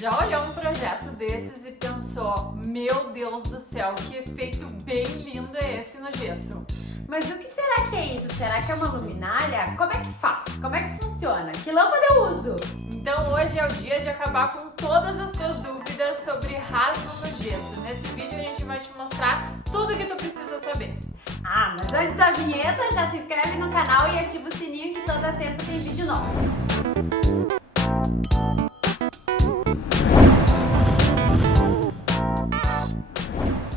Já olhou um projeto desses e pensou, meu Deus do céu, que efeito bem lindo é esse no gesso? Mas o que será que é isso? Será que é uma luminária? Como é que faz? Como é que funciona? Que lâmpada eu uso? Então hoje é o dia de acabar com todas as tuas dúvidas sobre rasgo no gesso. Nesse vídeo a gente vai te mostrar tudo o que tu precisa saber. Ah, mas antes da vinheta, já se inscreve no canal e ativa o sininho que toda terça tem vídeo novo.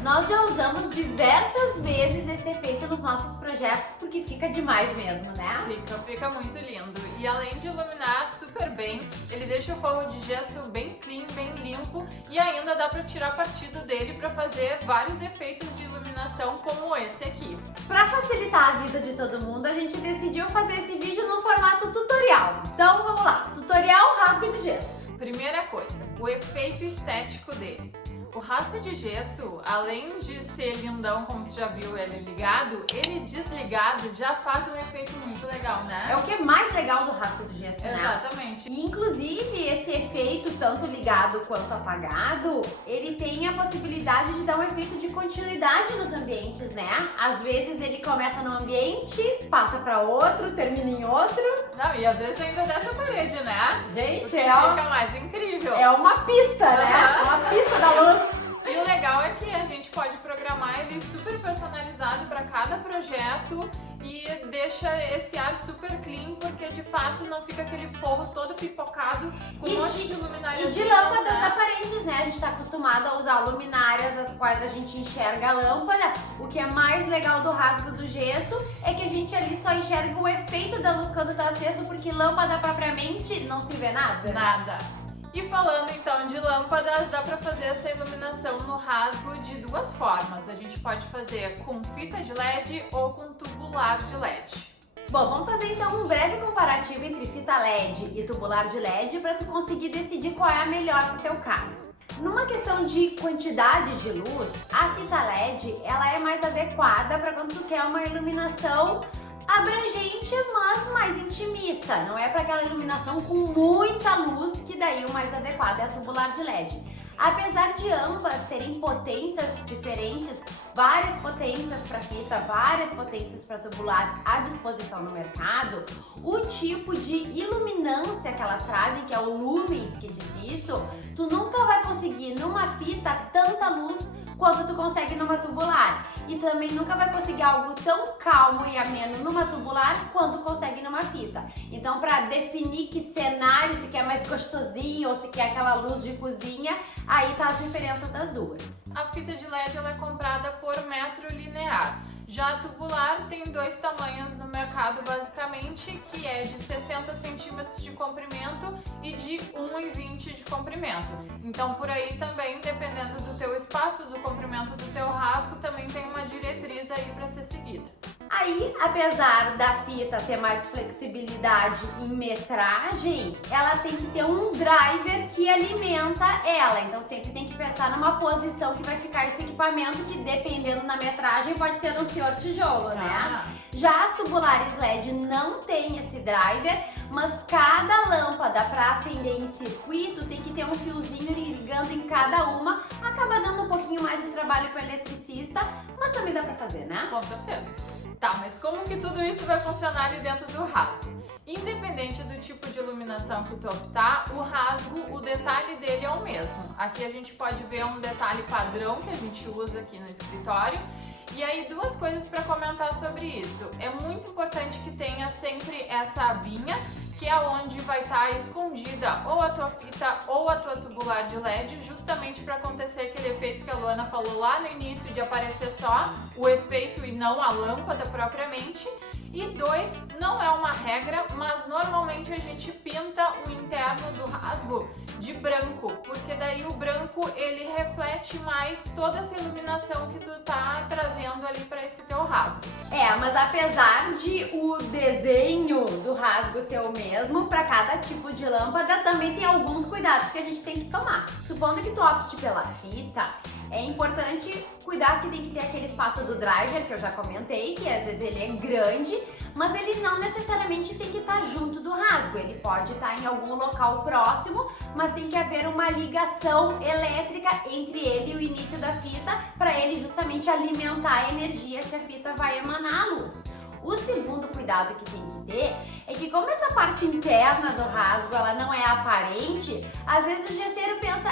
Nós já usamos diversas vezes esse efeito nos nossos projetos porque fica demais mesmo, né? Fica muito lindo. E além de iluminar super bem, ele deixa o forro de gesso bem clean, bem limpo e ainda dá para tirar partido dele para fazer vários efeitos de iluminação como esse aqui. Para facilitar a vida de todo mundo, a gente decidiu fazer esse vídeo num formato tutorial. Então vamos lá, tutorial rasgo de gesso. Primeira coisa, o efeito estético dele. O rasgo de gesso, além de ser lindão, como tu já viu ele ligado, ele desligado já faz um efeito muito legal, né? É o que é mais legal do rasgo de gesso, né? Exatamente. E, inclusive, esse efeito, tanto ligado quanto apagado, ele tem a possibilidade de dar um efeito de continuidade nos ambientes, né? Às vezes ele começa num ambiente, passa para outro, termina em outro. Não, e às vezes ainda dessa parede, né? Gente, fica mais incrível. É uma pista, né? É uma pista da luz. E o legal é que a gente pode programar ele super personalizado para cada projeto e deixa esse ar super clean, porque de fato não fica aquele forro todo pipocado com um monte de luminárias. E de lâmpadas aparentes, né? A gente está acostumado a usar luminárias as quais a gente enxerga a lâmpada. O que é mais legal do rasgo do gesso é que a gente ali só enxerga o efeito da luz quando está aceso, porque lâmpada propriamente não se vê nada. Nada. E falando então de lâmpadas, dá para fazer essa iluminação no rasgo de duas formas. A gente pode fazer com fita de LED ou com tubular de LED. Bom, vamos fazer então um breve comparativo entre fita LED e tubular de LED para tu conseguir decidir qual é a melhor para o teu caso. Numa questão de quantidade de luz, a fita LED ela é mais adequada para quando tu quer uma iluminação abrangente, mas mais intimista. Não é para aquela iluminação com muita luz, que daí o mais adequado é a tubular de LED. Apesar de ambas terem potências diferentes, várias potências para fita, várias potências para tubular à disposição no mercado, o tipo de iluminância que elas trazem, que é o lumens que diz isso, tu nunca vai conseguir numa fita tanta luz quanto tu consegue numa tubular. E também nunca vai conseguir algo tão calmo e ameno numa tubular quanto consegue numa fita. Então, para definir que cenário, se quer mais gostosinho ou se quer aquela luz de cozinha, aí tá as diferenças das duas. A fita de LED ela é comprada por metro linear. Já a tubular tem dois tamanhos no mercado basicamente, que é de 60 centímetros de comprimento e de 1,20 de comprimento. Então por aí também, dependendo do teu espaço, do comprimento do teu rasgo, também tem uma diretriz aí para ser seguida. Aí, apesar da fita ter mais flexibilidade em metragem, ela tem que ter um driver que alimenta ela. Então sempre tem que pensar numa posição que vai ficar esse equipamento, que dependendo da metragem pode ser no senhor tijolo, né? Já as tubulares LED não tem esse driver, mas cada lâmpada para acender em circuito tem que ter um fiozinho ligando em cada uma. Acaba dando um pouquinho mais de trabalho para o eletricista, mas também dá para fazer, né? Com certeza. Tá, mas como que tudo isso vai funcionar ali dentro do rasgo? Independente do tipo de iluminação que tu optar, o rasgo, o detalhe dele é o mesmo. Aqui a gente pode ver um detalhe padrão que a gente usa aqui no escritório. E aí, duas coisas para comentar sobre isso. É muito importante que tenha sempre essa abinha, que é onde vai estar escondida ou a tua fita ou a tua tubular de LED, justamente para acontecer aquele efeito que a Luana falou lá no início, de aparecer só o efeito e não a lâmpada propriamente. E dois, não é uma regra, mas normalmente a gente pinta o interno do rasgo de branco, porque daí o branco ele reflete mais toda essa iluminação que tu tá trazendo ali para esse teu rasgo. É, mas apesar de o desenho do rasgo ser o mesmo, para cada tipo de lâmpada também tem alguns cuidados que a gente tem que tomar. Supondo que tu opte pela fita, é importante cuidar que tem que ter aquele espaço do driver, que eu já comentei, que às vezes ele é grande, mas ele não necessariamente tem que estar junto do rasgo. Ele pode estar em algum local próximo, mas tem que haver uma ligação elétrica entre ele e o início da fita para ele justamente alimentar a energia que a fita vai emanar a luz. O segundo cuidado que tem que ter é que, como essa parte interna do rasgo ela não é aparente, às vezes o gesseiro pensa,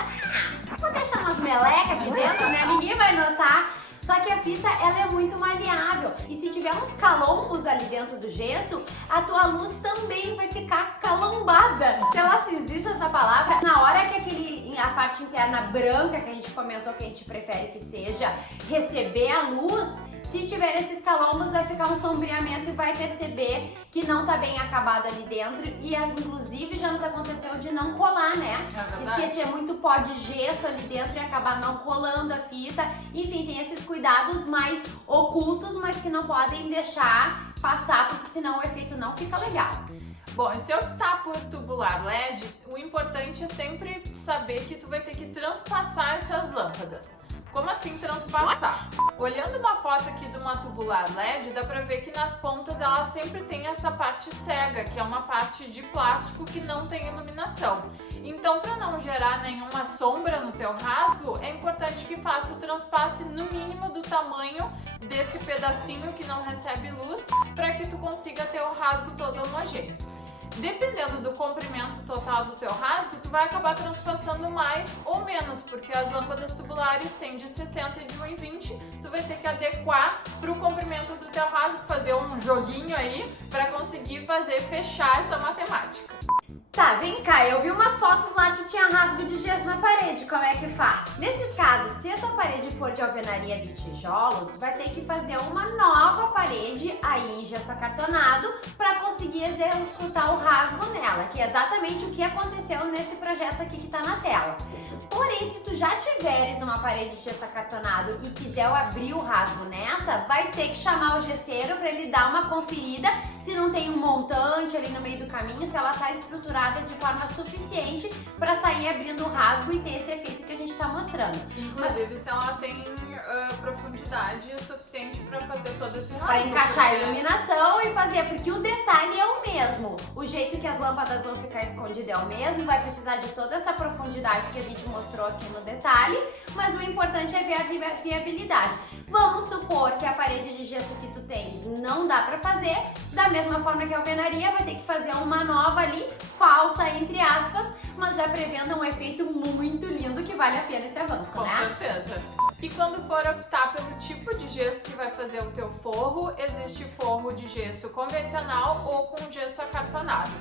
vou deixar umas melecas aqui dentro, né? Ninguém vai notar. Só que a fita ela é muito maleável e se tiver uns calombos ali dentro do gesso, a tua luz também vai ficar calombada. Se ela se existe essa palavra, na hora que a parte interna branca que a gente comentou que a gente prefere que seja receber a luz, se tiver esses calombos vai ficar um sombreamento e vai perceber que não tá bem acabado ali dentro e inclusive já nos aconteceu de não colar, né? Esquecer muito pó de gesso ali dentro e acabar não colando a fita. Enfim, tem esses cuidados mais ocultos, mas que não podem deixar passar, porque senão o efeito não fica legal. Bom, e se optar por tubular LED, o importante é sempre saber que tu vai ter que transpassar essas lâmpadas. Como assim transpassar? Olhando uma foto aqui de uma tubular LED, dá pra ver que nas pontas ela sempre tem essa parte cega, que é uma parte de plástico que não tem iluminação. Então, para não gerar nenhuma sombra no teu rasgo, é importante que faça o transpasse no mínimo do tamanho desse pedacinho que não recebe luz, para que tu consiga ter o rasgo todo homogêneo. Dependendo do comprimento total do teu rasgo, tu vai acabar transpassando mais ou menos, porque as lâmpadas tubulares têm de 60 e de 1,20, tu vai ter que adequar para o comprimento do teu rasgo, fazer um joguinho aí para conseguir fechar essa matemática. Tá, vem cá, eu vi umas fotos lá que tinha rasgo de gesso na parede, como é que faz? Nesses casos, se a tua parede for de alvenaria de tijolos, vai ter que fazer uma nova parede aí em gesso acartonado para conseguir executar o rasgo nela, que é exatamente o que aconteceu nesse projeto aqui que tá na tela. Porém, se tu já tiveres uma parede de gesso acartonado e quiser abrir o rasgo nessa, vai ter que chamar o gesseiro para ele dar uma conferida se não tem um montante ali no meio do caminho, se ela tá estruturada de forma suficiente para sair abrindo o rasgo e ter esse efeito que a gente está mostrando. Inclusive, se ela tem profundidade suficiente para fazer todo esse rasgo. Para encaixar a iluminação e fazer, porque o detalhe é o mesmo. O jeito que as lâmpadas vão ficar escondidas é o mesmo, vai precisar de toda essa profundidade que a gente mostrou aqui no detalhe, mas o importante é ver a viabilidade. Vamos supor que a parede de gesso que tu tens não dá pra fazer, da mesma forma que a alvenaria vai ter que fazer uma nova ali, falsa entre aspas, mas já prevendo um efeito muito lindo que vale a pena esse avanço, né? Com certeza. E quando for optar pelo tipo de gesso que vai fazer o teu forro, existe forro de gesso convencional ou com gesso acartonado.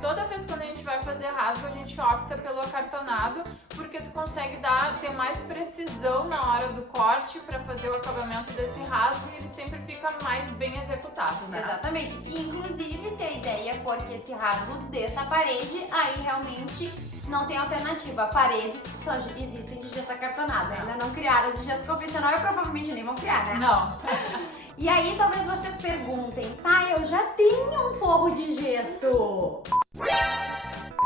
Toda vez quando a gente vai fazer rasgo, a gente opta pelo acartonado, porque tu consegue ter mais precisão na hora do corte para fazer o acabamento desse rasgo e ele sempre fica mais bem executado, né? Exatamente. Inclusive, se a ideia for que esse rasgo desça a parede, aí realmente não tem alternativa. Paredes só existem de gesso acartonado. Ainda não criaram de gesso convencional e provavelmente nem vão criar, né? Não. E aí talvez vocês perguntem, tá, eu já tenho um forro de gesso.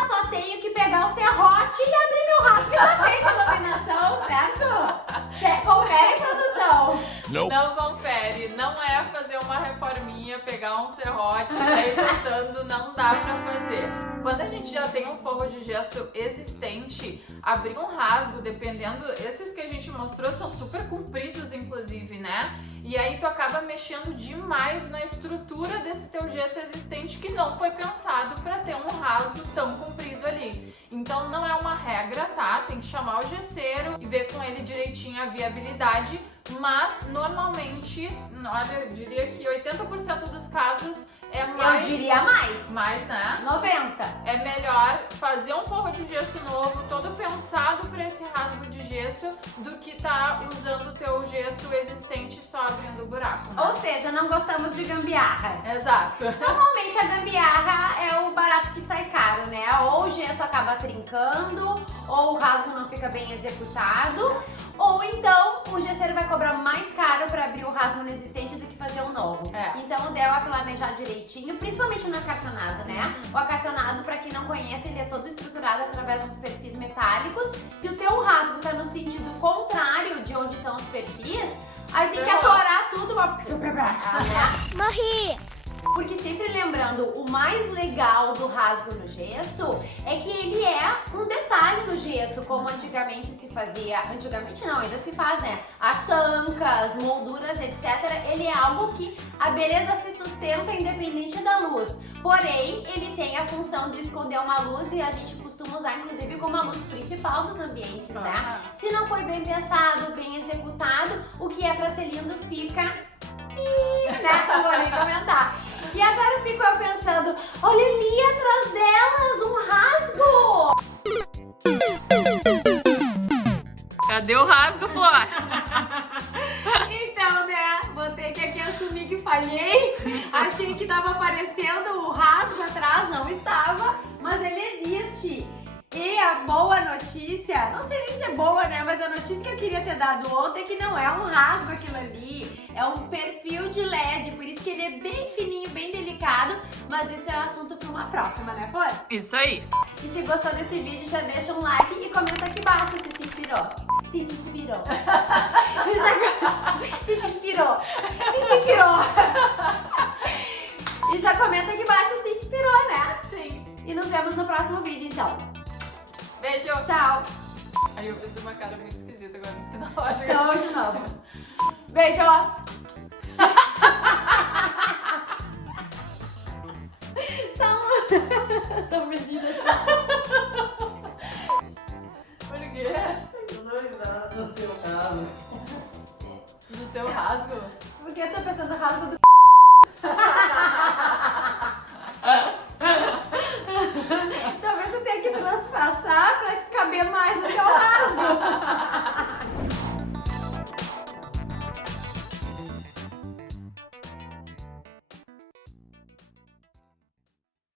Só tenho que pegar o serrote e abrir meu rasgo e tá feita a iluminação, certo? Confere, produção. Não confere, não é fazer uma reforminha, pegar um serrote e sair cortando, não dá pra fazer. Quando a gente já tem um forro de gesso existente, abrir um rasgo, dependendo, esses que a gente mostrou são super compridos inclusive, né? E aí tu acaba mexendo demais na estrutura desse teu gesso existente que não foi pensado para ter um rasgo tão comprido ali. Então não é uma regra, tá? Tem que chamar o gesseiro e ver com ele direitinho a viabilidade, mas normalmente, olha, eu diria que 80% dos casos é mais... Eu diria mais. Mais, né? 90. É melhor fazer um forro de gesso novo, todo pensado para esse rasgo de gesso, do que tá usando o teu gesso existente só abrindo o buraco, né? Ou seja, não gostamos de gambiarras. Exato. Normalmente a gambiarra é o barato que sai caro, né? Ou o gesso acaba trincando, ou o rasgo não fica bem executado, ou então o gesseiro vai cobrar mais caro para abrir o rasgo no existente do que fazer um novo. Então o ideal é planejar direitinho, principalmente no acartonado, né? O acartonado, para quem não conhece, ele é todo estruturado através dos perfis metálicos. Se o teu rasgo tá no sentido contrário de onde estão os perfis, aí tem que atorar tudo, né? Morri! Porque sempre lembrando, o mais legal do rasgo no gesso é que ele é um detalhe no gesso, como antigamente se fazia, antigamente não, ainda se faz, né? As ancas, molduras, etc. Ele é algo que a beleza se sustenta independente da luz. Porém, ele tem a função de esconder uma luz e a gente costuma usar inclusive como a luz principal dos ambientes, né? Se não foi bem pensado, bem executado, o que é pra ser lindo fica... né? Não vou nem comentar. E agora eu fico pensando, olha ali atrás delas, um rasgo! Cadê o rasgo, Flor? Então, né, vou ter que aqui assumir que falhei. Achei que tava aparecendo o rasgo atrás, não estava, mas ele existe. E a boa notícia, não sei nem se é boa, né, mas a notícia que eu queria ter dado ontem é que não é um rasgo aquilo ali, é um perfil de LED, por isso que ele é bem fininho, bem delicado, mas isso é um assunto para uma próxima, né, Flor? Isso aí. E se gostou desse vídeo, já deixa um like e comenta aqui embaixo se se inspirou. Se inspirou. Se inspirou. Se inspirou. E já comenta aqui embaixo se inspirou, né? Sim. E nos vemos no próximo vídeo, então. Beijo. Tchau. Aí eu fiz uma cara muito esquisita agora no final. Acho que Então, de novo. Beijo. São medidas. Por quê? Eu não risada no teu caso. Do teu rasgo? Porque eu tô pensando no rasgo do